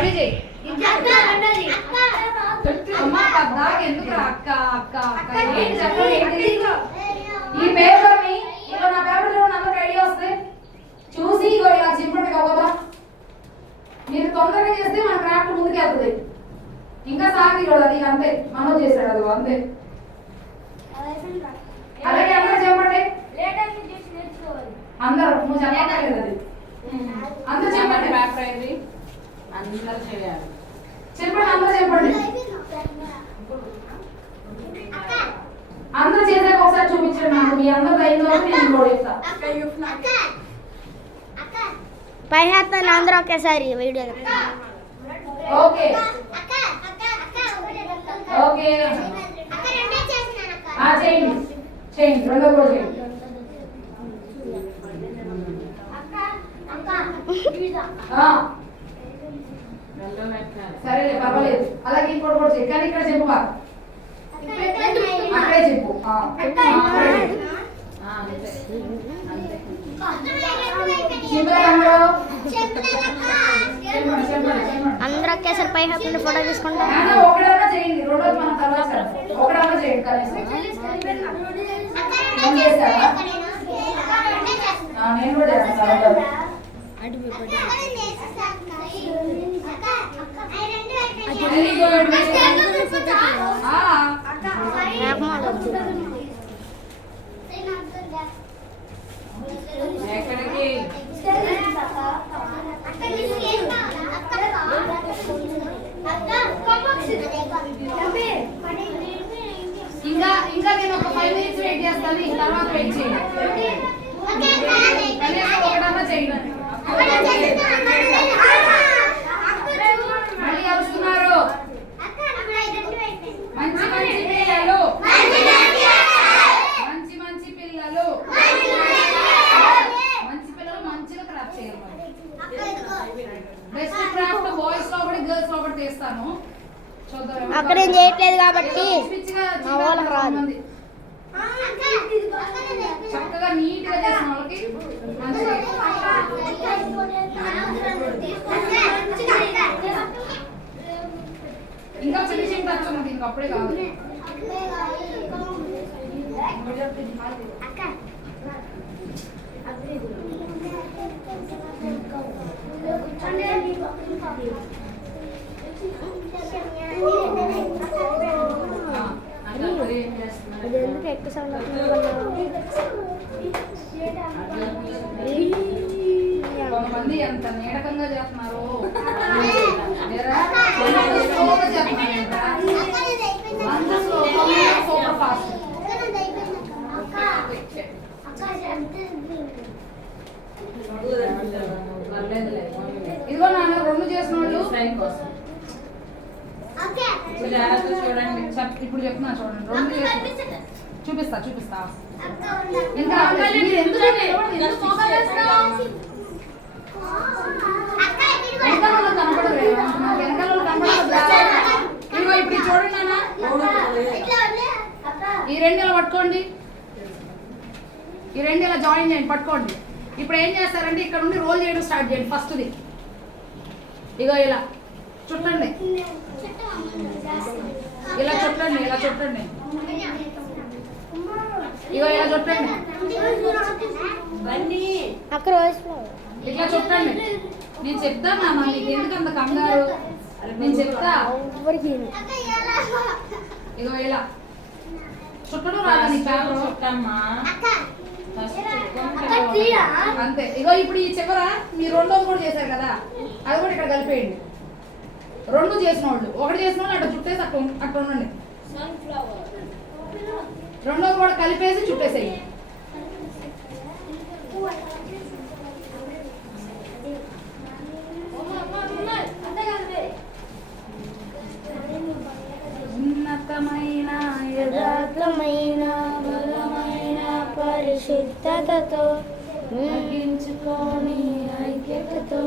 మళ్ళీ చెయ్యి. అమ్మ పద్దాక ఎందుకు అక్క అక్క అక్క ఏంటి చెప్పండి ఏంటి? ఈ పేపర్ని ఇగో నా పేపర్ చూడండి అందరికి ఐడియా వస్తుంది చూసి ఇగో ఇలా చింపండి కదా. మీరు తొందరగా చేస్తే మన క్రాఫ్ట్ ముందుకు వెళ్తుంది. ఇంకా సాగి చూడదు అది అంతే మనం చేశాడు అది అంతే. అలాగే అందరూ చెప్పండి అందరూ నువ్వు చెప్పలేదు అది అందరూ చెప్పండి. పేపర్ అయింది అందరూ చేయాలి. చెప్పండి అందరూ చెప్పండి. అందరూ చేసాక ఒకసారి చూపించండి నాకు మీ అందరూ అయిన తర్వాత నేను ఇంకోటి చెప్తా. పై హాత్తాను అందరూ ఒకేసారి వీడియో ఓకే ఓకే చేయండి చేయండి రెండో కూడా చేయండి. సరేలే పర్వాలేదు. అలాగే ఇంకోటి కూడా చేయి కానీ ఇక్కడ చెప్పు అక్కడే చెప్పు. అందరూ ఒకేసారి పై హాత్తాను ఫోటో తీసుకుంటాం. ఒకడన్నా చేయండి రెండోది మన తర్వాత ఒకడన్నా చేయండి కనీసం. నేను కూడా చేస్తాను. ఎక్కడికి ఇంకా ఇంకా నేను ఒక 5 minutes వెయిట్ చేస్తాను. తర్వాత వెయిట్ చేయండి. ఒకటన్నా చేయండి. మళ్ళీ అరుస్తున్నారు. మంచి మంచి పిల్లలు మంచి మంచి పిల్లలు మంచి పిల్లలు మంచిగా క్రాఫ్ట్ చేయాలి. బెస్ట్ క్రాఫ్ట్ బాయ్స్ లో ఒకటి గర్ల్స్ లో ఒకటి తీస్తాను. చూద్దాం. అక్కడ ఏం చేయట్లేదు కాబట్టి మా వాళ్ళకి రాదు. చక్కగా నీట్ గా చేసిన వాళ్ళకి ఇంకా ఫినిషింగ్ టచ్ ఉన్నది ఇంకా అప్పుడే కాదు. ఎందుకు ఎక్కువ సౌండ్ కొంతమంది ఎంత నీడకంగా చేస్తున్నారు. Super fast. ఇదిగో నాన్న రెండు చేసిన వాళ్ళు చూడండి. ఇప్పుడు చెప్తున్నా చూడండి. రెండు చేసిన చూపిస్తా చూపిస్తా. ఇంకా ఎందుకంటే వెనకాల కనపడదు. వెనకాల కనపడదు. ఇదిగో ఇప్పుడు చూడండి నాన్న. ఈ రెండు ఇలా పట్టుకోండి. ఈ రెండు ఇలా జాయిన్ చేయండి పట్టుకోండి. ఇప్పుడు ఏం చేస్తారంటే ఇక్కడ నుండి రోల్ చేయడం స్టార్ట్ చేయండి. ఫస్ట్ది ఇగో ఇలా చుట్టండి. ఇలా చుట్టండి. ఇలా చుట్టండి. ఇగో ఇలా చుట్టండి. అక్కడ ఇట్లా చుట్టండి. నేను చెప్తా నాన్న నీకు ఎందుకంత కంగారు. నేను చెప్తా. ఇగో ఇలా చుట్టడం రాదా నీ పేపర్? అంతే. ఇగో ఇప్పుడు ఈ చివర మీరు రెండోది కూడా చేశారు కదా అది కూడా ఇక్కడ కలిపేయండి. రెండు చేసిన వాళ్ళు ఒకటి చేసిన వాళ్ళు అట్లా చుట్టేసి అట్లా ఉండండి. రెండోది కూడా కలిపేసి చుట్టేసేయండి. ఉన్నతమైన యథార్థమైన బలమైన పరిశుద్ధతతో ముగించుకొని ఐక్యతతో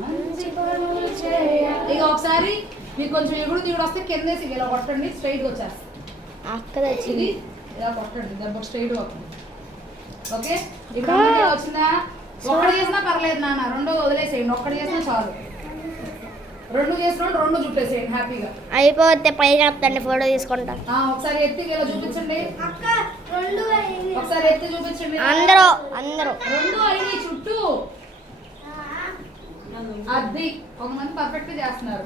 మంచి పనులు చేయాలి. ఇక ఒకసారి మీకు కొంచెం ఎగుడు దిగుడు వస్తే కిందేసి ఇలా కొట్టండి. స్ట్రైట్గా వచ్చేస్తుంది. అక్కడ వచ్చింది ఇలా కొట్టండి. దాని స్ట్రైట్ వస్తుంది. ఓకే ఇప్పుడు వచ్చిందా? ఒక్కటి చేసినా పర్లేదు నాన్న. రెండోది వదిలేసేయండి. ఒక్కటి చేసినా చాలు. రెండు చేసిన రెండు చుట్టేసేయండి హ్యాపీగా. అయిపోతే పైకి వస్తండి ఫోటో తీసుకుంటా. ఒకసారి ఎత్తి ఇలా చూపించండి. ఒకసారి ఎత్తి చూపించండి. అందరూ రెండు అయినాయి చుట్టూ. అది కొంతమంది పర్ఫెక్ట్ చేస్తున్నారు.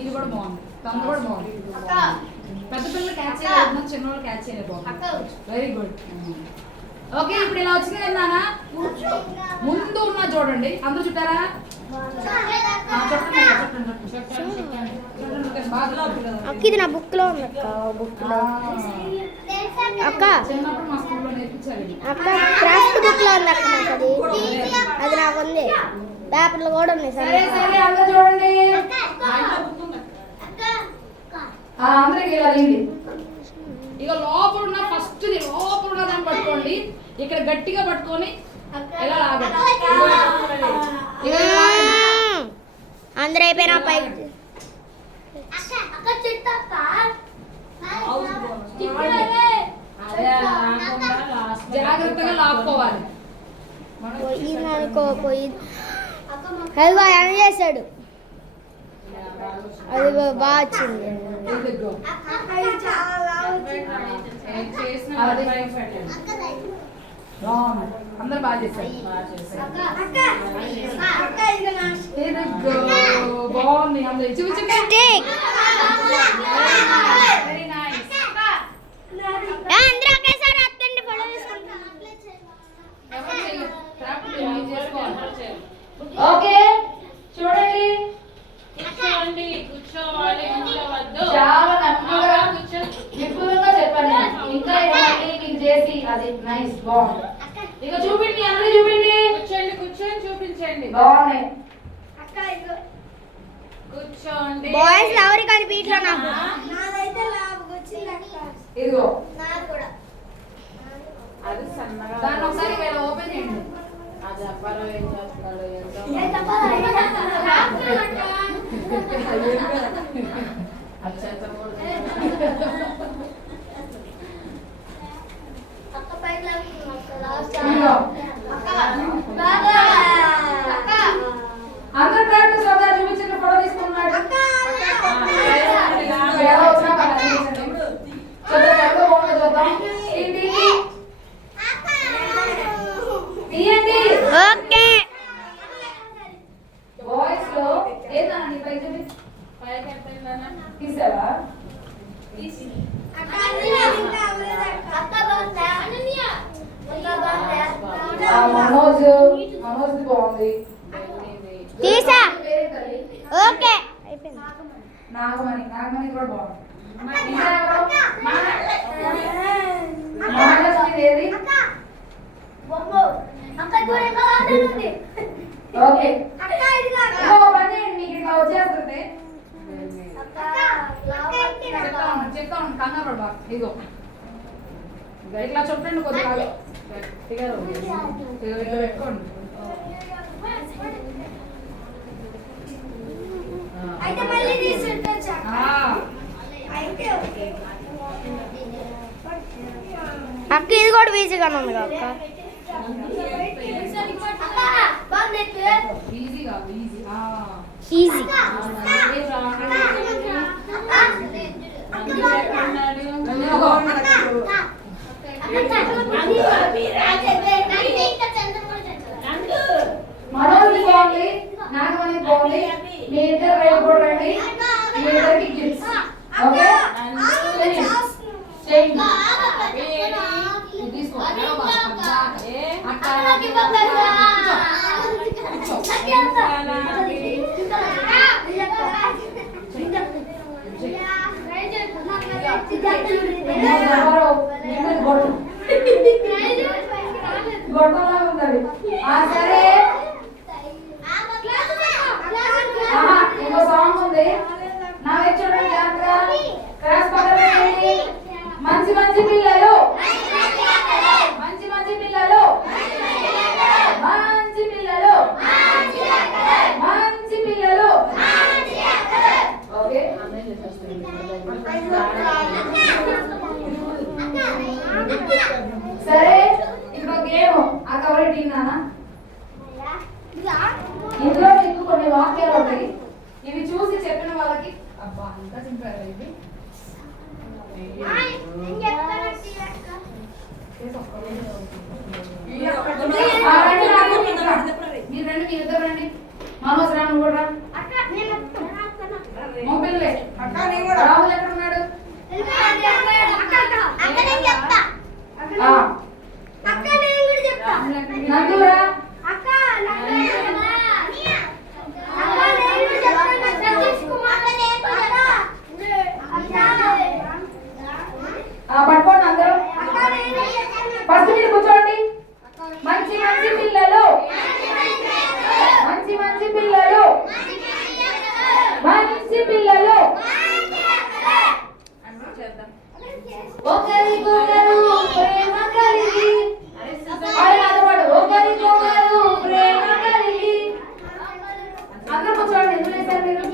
ఇది కూడా బాగుంది. తను కూడా బాగుంది. పెద్ద పిల్లలు క్యాచ్ చేయలేదు, చిన్న వాళ్ళు క్యాచ్ చేయలేదు. బాగుంది, వెరీ గుడ్. ఓకే, ఇప్పుడు ఇలా వచ్చింది కదా. ముందు ఉన్న చూడండి. అందరూ చుట్టారా? అక్క ఇది నా బుక్ లో ఉంది అక్క. బుక్ లో అక్క చిన్నప్పుడు మా స్కూల్లో నేర్పించారు. అక్క క్రాఫ్ట్ బుక్ లో ఉంది అక్క. నాకు అది నాకు ఉంది. పేపర్లు కూడా ఉన్నాయి. సరే సరే అందరూ చూడండి. అందరికి ఇలా తీయండి. ఇక లోపల ఉన్న ఫస్ట్ లోపల ఉన్న దాన్ని పట్టుకోండి. ఇక్కడ గట్టిగా పట్టుకొని ఇలా లాగండి. అందరూ అయిపోయినా పైకి జాగ్రత్తగా లాక్కోవాలి. పోయింది అనుకో. పోయింది అదిగో అని చేశాడు. అది బాగా వచ్చింది. అందరు బాగా చేశారు. బాగుంది. అందరు చూపించండి. Very nice. అందరూ ఒకేసారి వస్తండి ఫోటో తీసుకుంటా. ఓకే చూడండి. కూర్చోవాలి, కూర్చోవద్దు. చాలా నమ్మగా విపులంగా చెప్పండి. ఇంకా ఇవన్నీ మీకు చేసి అది నైస్ బాగుంది. ఇక చూపిండి, అందరూ చూపిండి. కూర్చోండి, కూర్చొని చూపించండి. బాగున్నాయి. కూర్చోండి. బాయ్స్ ఎవరికి కనిపించట్లా నాకు. ఇదిగో అది సన్నగా దాన్ని ఒకసారి ఇలా ఓపెన్ చేయండి. అది అబ్బాయి ఏం చేస్తున్నాడు ఏంటో. అది చేత ఇదిగో అందరూ ప్రాక్టీస్ ఒకసారి చూపించండి. ఫోటో తీసుకున్నాడు. ఎలా వచ్చినా చూపించండి. చూద్దాం ఎవరితో బాగుందో చూద్దాం. ఏంటి తీయండి. ఓకే బాయ్స్ లో ఏదన్నా పై చూపి. పైకి ఎత్తేనా? తీసావా? మనోజ్ బాగుంది. తీసా. ఓకే అయిపోయింది. నాగమణి కూడా బాగుంది. మహాలక్ష్మి ఏది? ఓకే ఇంకో పని చేయండి. మీకు ఇట్లా వచ్చేస్తుంది. చెప్తా ఉండు కంగారు పడబా. ఇదిగో ఇట్లా చుట్టండి కొద్దిగా. గట్టిగా ఇట్లా పెట్టుకోండి. అక్క ఇది కూడా ఈజీగానే ఉంది అక్క. ఈజీగా ఈజీ ఈజీ. మనోజ్ బాగుంది. నాగమణి బాగుంది. మీ ఇద్దరు రేపు కూడా రండి. మీ ఇద్దరికి గిఫ్ట్స్. ఓకే చేయండి. తీసుకో. గొడవలా ఉండాలి. సరే ఇంకో సాంగ్ ఉంది. నా వైపు చూడండి జాగ్రత్తగా. క్రాస్ పక్కన మంచి మంచి పిల్లలు, మంచి మంచి పిల్లలు, మంచి పిల్లలు, మంచి పిల్లలు. ఓకే సరే ఇప్పుడు గేమ్ ఆ కవర్ టీనానా. ఇందులో మీకు కొన్ని వాక్యాలు ఉంటాయి. ఇవి రాహుల్ ఎక్కడ ఉన్నాడు? అక్క నేను చెప్తా. ఆ, అక్క నేను కూడా చెప్తా. నందురా అక్క నేను చెప్తా. అక్క నేను కూడా చెప్తా. సతీష్ కుమార్ నేను కూడా చెప్తా. పట్టుకోండి అందరూ. అక్క నేను చెప్తా. ఫస్ట్ మీరు కూర్చోండి. మంచి మంచి పిల్లలు, మంచి మంచి పిల్లలు, మంచి పిల్లలు చేద్దాం. ఒకరికొకరు ప్రేమ కలిగి, అరే అదవాడు ఒకరికొకరు ప్రేమ కలిగి. అందరూ కూర్చోండి. ఎందుకు లేసారు మీరు?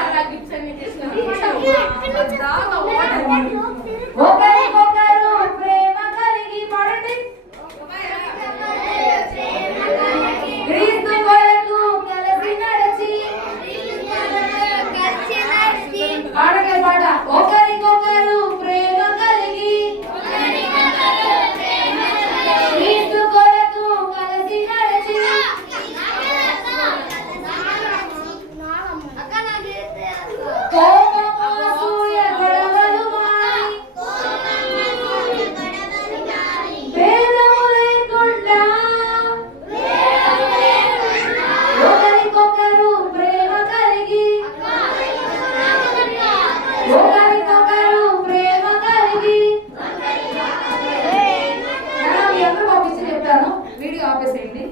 అలా గిఫ్ట్స్ అన్ని తీసుకుని ఒకరికొకరు ప్రేమ కలిగి పాడండి. క్రీస్తు కొరకు కలిసి నడిచి, పాడకే పాట. ఒకరికొకరు ప్రేమ కలిగి, క్రీస్తు కొరకు కలిసి నడిచి, కోపము అసూయ గొడవలు మాని, భేదము లేకుండా ఒకరికొకరు ప్రేమ కలిగి, ఒకరికొకరు ప్రేమ కలిగి. మీ అందరూ పంపించి చెప్తాను. వీడియో ఆపేసేయండి.